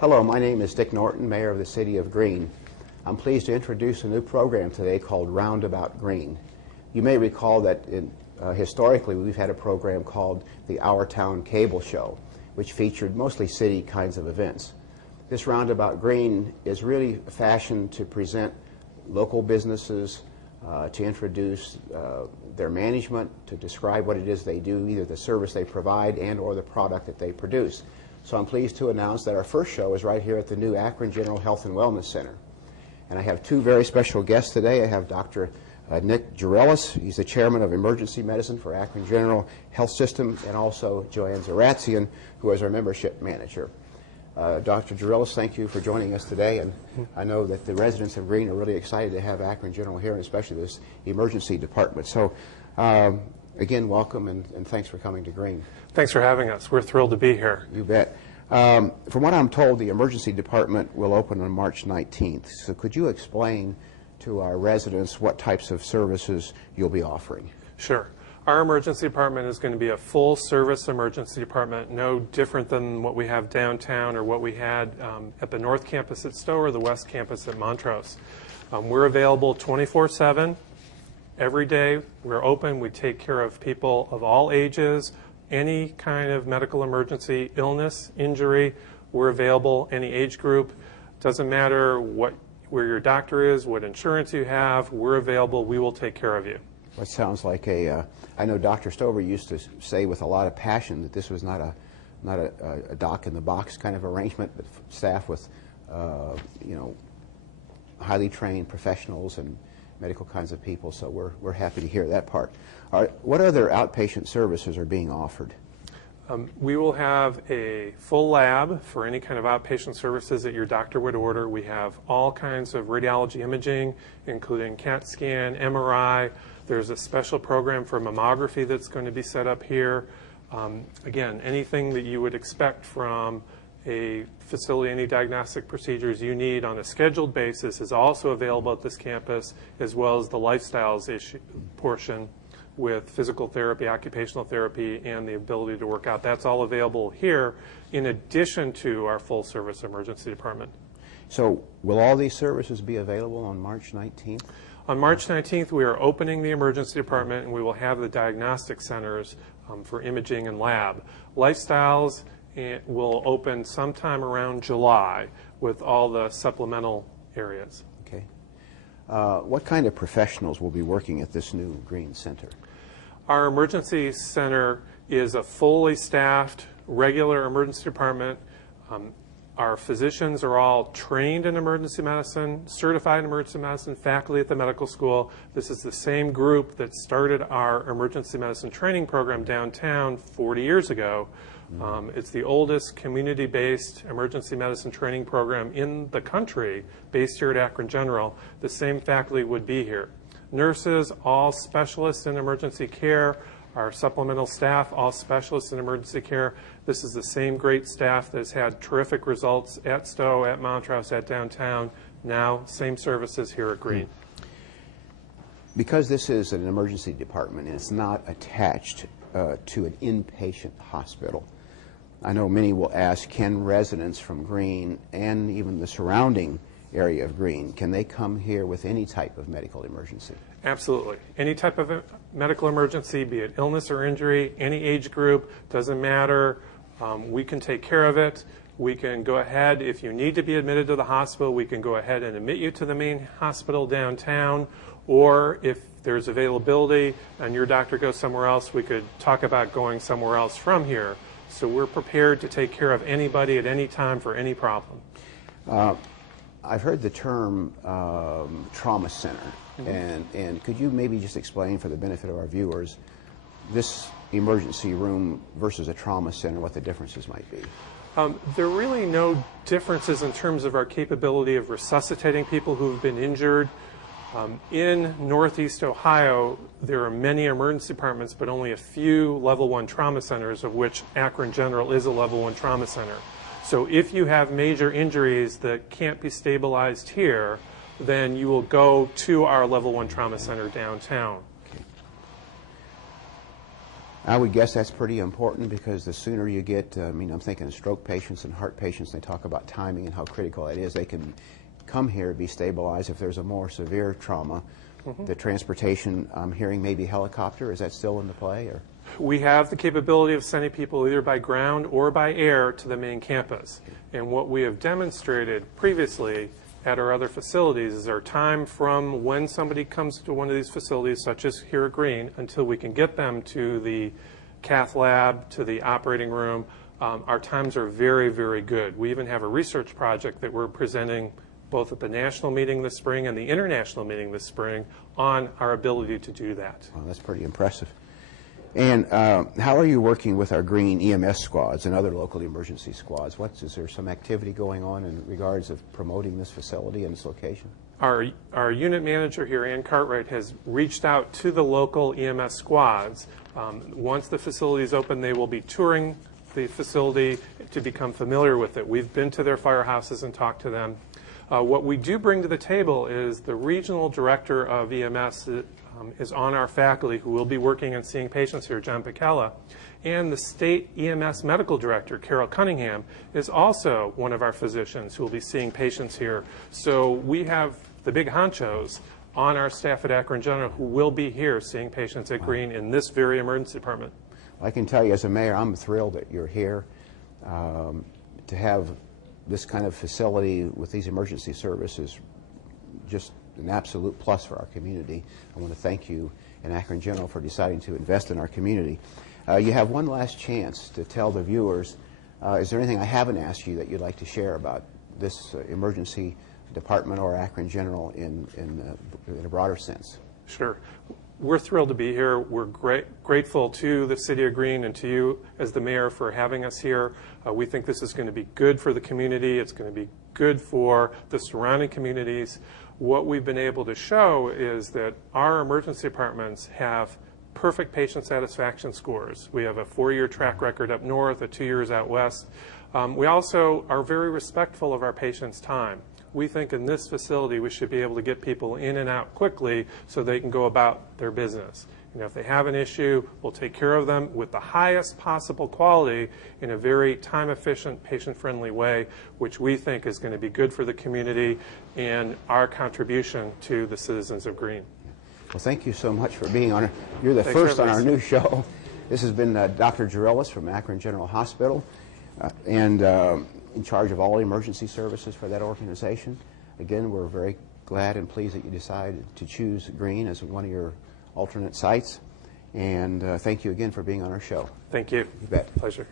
Hello, my name is Dick Norton, Mayor of the City of Green. I'm pleased to introduce a new program today called Roundabout Green. You may recall that historically we've had a program called the Our Town Cable Show, which featured mostly city kinds of events. This Roundabout Green is really fashioned to present local businesses, to introduce their management, to describe what it is they do, either the service they provide and or the product that they produce. So I'm pleased to announce that our first show is right here at the new Akron General Health and Wellness Center. And I have two very special guests today. I have Dr. Nick Jouriles. He's the chairman of emergency medicine for Akron General Health System, and also Joanne Zaratsian, who is our membership manager. Dr. Jouriles, thank you for joining us today, and I know that the residents of Green are really excited to have Akron General here, and especially this emergency department. So again, welcome, and thanks for coming to Green. Thanks for having us. We're thrilled to be here. You bet. From what I'm told, the emergency department will open on March 19th. So could you explain to our residents what types of services you'll be offering? Sure. Our emergency department is going to be a full-service emergency department, no different than what we have downtown or what we had at the North Campus at Stowe or the West Campus at Montrose. We're available 24/7. Every day we're open. We take care of people of all ages, any kind of medical emergency, illness, injury. We're available, any age group. Doesn't matter where your doctor is, what insurance you have, we're available. We will take care of you. That sounds like I know Dr. Stover used to say with a lot of passion that this was not a doc in the box kind of arrangement, but staff with highly trained professionals and medical kinds of people. So we're happy to hear that part. What other outpatient services are being offered? We will have a full lab for any kind of outpatient services that your doctor would order. We have all kinds of radiology imaging, including CAT scan, MRI. There's a special program for mammography that's going to be set up here. Again, anything that you would expect from a facility, any diagnostic procedures you need on a scheduled basis is also available at this campus, as well as the lifestyles portion with physical therapy, occupational therapy, and the ability to work out. That's all available here in addition to our full-service emergency department. So will all these services be available on March 19th? On March 19th, we are opening the emergency department, and we will have the diagnostic centers for imaging and lab. Lifestyles will open sometime around July with all the supplemental areas. Okay. What kind of professionals will be working at this new Green Center? Our emergency center is a fully staffed, regular emergency department. Our physicians are all trained in emergency medicine, certified in emergency medicine, faculty at the medical school. This is the same group that started our emergency medicine training program downtown 40 years ago. It's the oldest community-based emergency medicine training program in the country, based here at Akron General. The same faculty would be here. Nurses, all specialists in emergency care. Our supplemental staff, all specialists in emergency care. This is the same great staff that's had terrific results at Stowe, at Montrose, at downtown. Now, same services here at Green. Because this is an emergency department and it's not attached to an inpatient hospital, I know many will ask, can residents from Green and even the surrounding area of Green, can they come here with any type of medical emergency? Absolutely. Any type of medical emergency, be it illness or injury, any age group, doesn't matter. We can take care of it. We can go ahead, if you need to be admitted to the hospital, we can go ahead and admit you to the main hospital downtown, or if there's availability and your doctor goes somewhere else, we could talk about going somewhere else from here. So we're prepared to take care of anybody at any time for any problem. I've heard the term trauma center, and could you maybe just explain for the benefit of our viewers this emergency room versus a trauma center, what the differences might be? There are really no differences in terms of our capability of resuscitating people who've been injured. In Northeast Ohio, there are many emergency departments, but only a few Level 1 trauma centers, of which Akron General is a Level 1 trauma center. So if you have major injuries that can't be stabilized here, then you will go to our Level 1 trauma center downtown. I would guess that's pretty important because the sooner you get, I mean, I'm thinking of stroke patients and heart patients, they talk about timing and how critical that is. They can come here, be stabilized. If there's a more severe trauma, the transportation, I'm hearing maybe helicopter, is that still in the play? Or? We have the capability of sending people either by ground or by air to the main campus. And what we have demonstrated previously at our other facilities is our time from when somebody comes to one of these facilities, such as here at Green, until we can get them to the cath lab, to the operating room. Our times are very, very good. We even have a research project that we're presenting both at the national meeting this spring and the international meeting this spring on our ability to do that. Well, that's pretty impressive. And how are you working with our Green EMS squads and other local emergency squads? Is there some activity going on in regards of promoting this facility and its location? Our unit manager here, Ann Cartwright, has reached out to the local EMS squads. Once the facility is open, they will be touring the facility to become familiar with it. We've been to their firehouses and talked to them. What we do bring to the table is the regional director of EMS is on our faculty who will be working and seeing patients here, John Picella, and the state EMS medical director, Carol Cunningham, is also one of our physicians who will be seeing patients here. So we have the big honchos on our staff at Akron General who will be here seeing patients at Green in this very emergency department. I can tell you as a mayor, I'm thrilled that you're here. To have this kind of facility with these emergency services, just an absolute plus for our community. I want to thank you and Akron General for deciding to invest in our community. You have one last chance to tell the viewers, is there anything I haven't asked you that you'd like to share about this emergency department or Akron General in a broader sense? Sure. We're thrilled to be here. We're grateful to the City of Green and to you as the mayor for having us here. We think this is going to be good for the community. It's going to be good for the surrounding communities. What we've been able to show is that our emergency departments have perfect patient satisfaction scores. We have a 4-year track record up north, a 2 years out west. We also are very respectful of our patients' time. We think in this facility we should be able to get people in and out quickly so they can go about their business. You know, if they have an issue, we'll take care of them with the highest possible quality in a very time-efficient, patient-friendly way, which we think is going to be good for the community and our contribution to the citizens of Green. Well, thank you so much for being on. You're the first on our new show. This has been Dr. Jouriles from Akron General Hospital and in charge of all emergency services for that organization. Again, we're very glad and pleased that you decided to choose Green as one of your alternate sites. And thank you again for being on our show. Thank you. You bet. Pleasure.